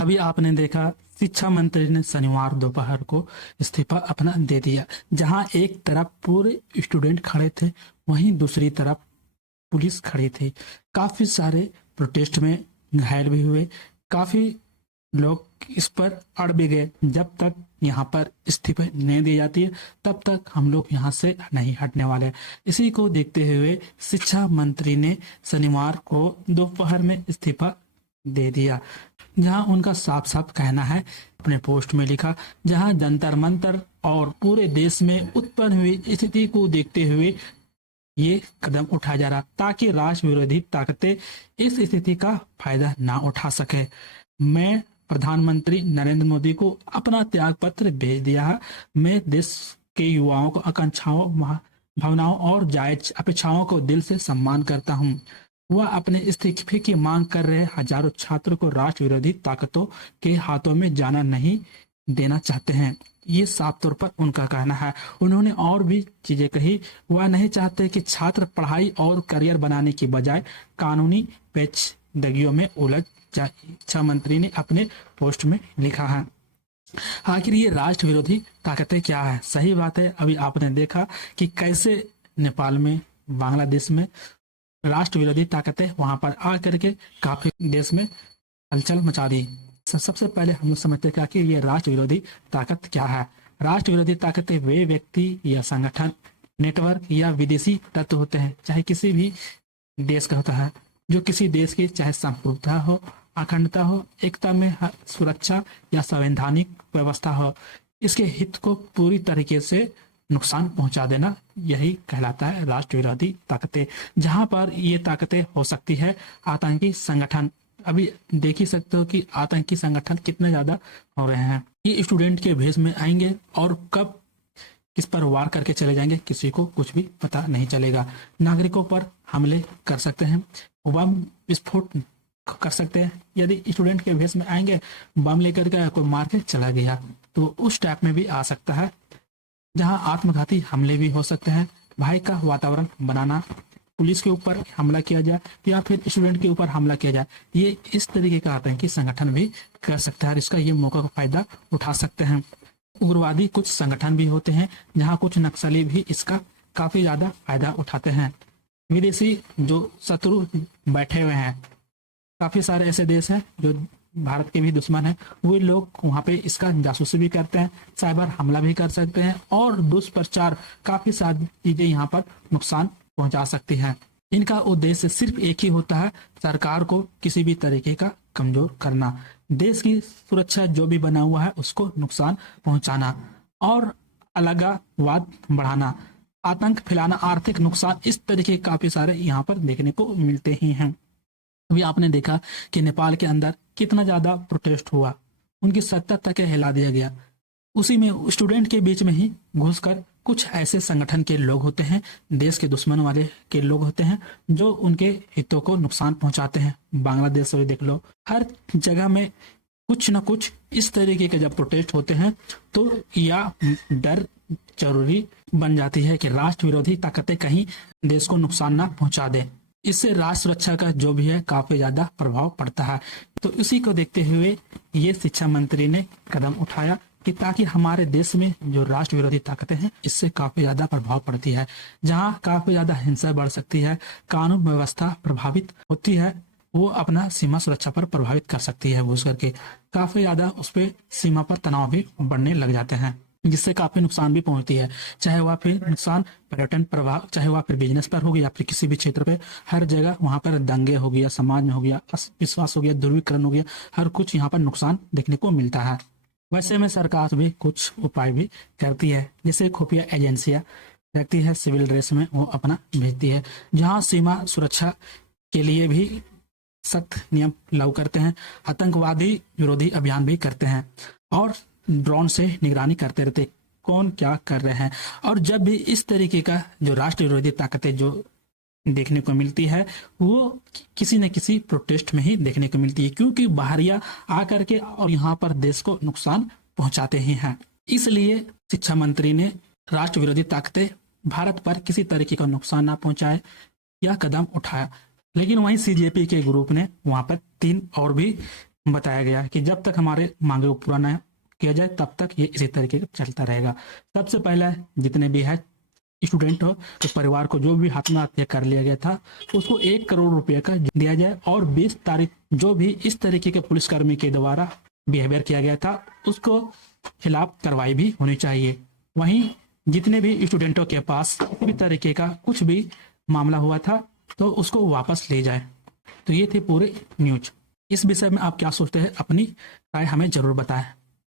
अभी आपने देखा शिक्षा मंत्री ने शनिवार दोपहर को इस्तीफा अपना दे दिया। जहां एक तरफ पूरे स्टूडेंट खड़े थे, वहीं दूसरी तरफ पुलिस खड़ी थी। काफी सारे प्रोटेस्ट में घायल भी हुए, काफी लोग इस पर अड़ भी गए। जब तक यहाँ पर इस्तीफे नहीं दी जाती है तब तक हम लोग यहाँ से नहीं हटने वाले। इसी को देखते हुए शिक्षा मंत्री ने शनिवार को दोपहर में इस्तीफा दे दिया। जहां उनका साफ साफ कहना है, अपने पोस्ट में लिखा, जहां जंतर मंतर और पूरे देश में उत्पन्न हुई स्थिति को देखते हुए ये कदम उठाया जा रहा ताकि राष्ट्र विरोधी ताकतें इस स्थिति का फायदा ना उठा सके। मैं प्रधानमंत्री नरेंद्र मोदी को अपना त्याग पत्र भेज दिया है। मैं देश के युवाओं को आकांक्षाओं, भावनाओं और जायज अपेक्षाओं को दिल से सम्मान करता हूं। वह अपने इस्तीफे की मांग कर रहे हजारों छात्रों को राष्ट्र विरोधी ताकतों के हाथों में जाना नहीं देना चाहते हैं। ये साफ तौर पर उनका कहना है। उन्होंने और भी चीजें कही। वह नहीं चाहते कि छात्र पढ़ाई और करियर बनाने की बजाय कानूनी पेचीदगियों में उलझ जाए। शिक्षा मंत्री ने अपने पोस्ट में लिखा है। आखिर ये राष्ट्र विरोधी ताकतें क्या है? सही बात है, अभी आपने देखा कि कैसे नेपाल में, बांग्लादेश में राष्ट्र विरोधी ताकतें वहां पर आ करके काफी देश में हलचल मचा दी। सबसे पहले हम लोग समझते हैं कि ये राष्ट्र विरोधी ताकत क्या है। राष्ट्र विरोधी ताकतें वे व्यक्ति या संगठन, नेटवर्क या विदेशी तत्व होते हैं, चाहे किसी भी देश का होता है, जो किसी देश की चाहे संप्रभुता हो, अखंडता हो, एकता में सुरक्षा या संवैधानिक व्यवस्था हो, इसके हित को पूरी तरीके से नुकसान पहुंचा देना, यही कहलाता है राष्ट्र विरोधी ताकतें। जहां पर ये ताकतें हो सकती है आतंकी संगठन। अभी देख ही सकते हो कि आतंकी संगठन कितने ज्यादा हो रहे हैं। ये स्टूडेंट के भेष में आएंगे और कब किस पर वार करके चले जाएंगे किसी को कुछ भी पता नहीं चलेगा। नागरिकों पर हमले कर सकते हैं, बम विस्फोट कर सकते हैं। यदि स्टूडेंट के भेष में आएंगे, बम लेकर के कोई मार के चला गया तो उस टाइप में भी आ सकता है। जहां आत्मघाती हमले भी हो सकते हैं। भय का वातावरण बनाना, पुलिस के ऊपर हमला किया जाए या फिर स्टूडेंट के ऊपर हमला किया जाए, ये इस तरीके का आतंकी संगठन भी कर सकता है। इसका ये मौका का फायदा उठा सकते हैं। उग्रवादी कुछ संगठन भी होते हैं, जहां कुछ नक्सली भी इसका काफी ज्यादा फायदा उठाते हैं। विदेशी जो शत्रु बैठे हुए हैं, काफी सारे ऐसे देश हैं जो भारत के भी दुश्मन हैं, वे लोग वहां पे इसका जासूसी भी करते हैं, साइबर हमला भी कर सकते हैं और दुष्प्रचार, काफी सारी चीजें यहाँ पर नुकसान पहुंचा सकती हैं। इनका उद्देश्य सिर्फ एक ही होता है, सरकार को किसी भी तरीके का कमजोर करना, देश की सुरक्षा जो भी बना हुआ है उसको नुकसान पहुंचाना और अलगाववाद बढ़ाना, आतंक फैलाना, आर्थिक नुकसान, इस तरीके काफी सारे यहाँ पर देखने को मिलते ही हैं। अभी आपने देखा कि नेपाल के अंदर कितना ज्यादा प्रोटेस्ट हुआ, उनकी सत्ता तक हिला दिया गया। उसी में स्टूडेंट के बीच में ही घुसकर कुछ ऐसे संगठन के लोग होते हैं, देश के दुश्मन वाले के लोग होते हैं, जो उनके हितों को नुकसान पहुंचाते हैं। बांग्लादेश में देख लो, हर जगह में कुछ न कुछ इस तरीके के जब प्रोटेस्ट होते हैं तो या डर जरूरी बन जाती है कि राष्ट्र विरोधी ताकतें कहीं देश को नुकसान ना पहुंचा दे। इससे राष्ट्र सुरक्षा का जो भी है काफी ज्यादा प्रभाव पड़ता है। तो इसी को देखते हुए ये शिक्षा मंत्री ने कदम उठाया कि ताकि हमारे देश में जो राष्ट्र विरोधी ताकतें हैं इससे काफी ज्यादा प्रभाव पड़ती है, जहां काफी ज्यादा हिंसा बढ़ सकती है, कानून व्यवस्था प्रभावित होती है, वो अपना सीमा सुरक्षा पर प्रभावित कर सकती है। घुस करके काफी ज्यादा उस पर सीमा पर तनाव भी बढ़ने लग जाते हैं, जिससे काफी नुकसान भी पहुंचती है। चाहे वह फिर नुकसान पर्यटन प्रभाव, चाहे वह फिर बिजनेस पर हो गया, फिर किसी भी क्षेत्र पे, हर जगह वहां पर दंगे हो गया, समाज में हो गया, विश्वास हो गया, ध्रुवीकरण हो गया, हर कुछ यहाँ पर नुकसान देखने को मिलता है। वैसे में सरकार भी कुछ उपाय भी करती है, जैसे खुफिया एजेंसियां रखती है, सिविल ड्रेस में वो अपना भेजती है, जहाँ सीमा सुरक्षा के लिए भी सख्त नियम लागू करते हैं, आतंकवादी विरोधी अभियान भी करते हैं और ड्रोन से निगरानी करते रहते कौन क्या कर रहे हैं। और जब भी इस तरीके का जो राष्ट्र विरोधी ताकतें जो देखने को मिलती है वो किसी न किसी प्रोटेस्ट में ही देखने को मिलती है, क्योंकि बाहरिया आकर के और यहाँ पर देश को नुकसान पहुंचाते ही हैं। इसलिए शिक्षा मंत्री ने राष्ट्र विरोधी ताकतें भारत पर किसी तरीके का नुकसान ना पहुंचाए यह कदम उठाया। लेकिन वहीं सीजेपी के ग्रुप ने वहां पर 3 और भी बताया गया कि जब तक हमारे मांगे को पूरा न किया जाए तब तक ये इसी तरीके का चलता रहेगा। सबसे पहले जितने भी है स्टूडेंट हो तो परिवार को जो भी आत्महत्या कर लिया गया था उसको 1 करोड़ रुपए का दिया जाए, और 20 तारीख जो भी इस तरीके के पुलिसकर्मी के द्वारा बिहेवियर किया गया था उसको खिलाफ कार्रवाई भी होनी चाहिए। वहीं जितने भी स्टूडेंटों के पास किसी भी तरीके का कुछ भी मामला हुआ था तो उसको वापस ले जाए। तो ये थे पूरे न्यूज। इस विषय में आप क्या सोचते हैं, अपनी राय हमें जरूर बताएं।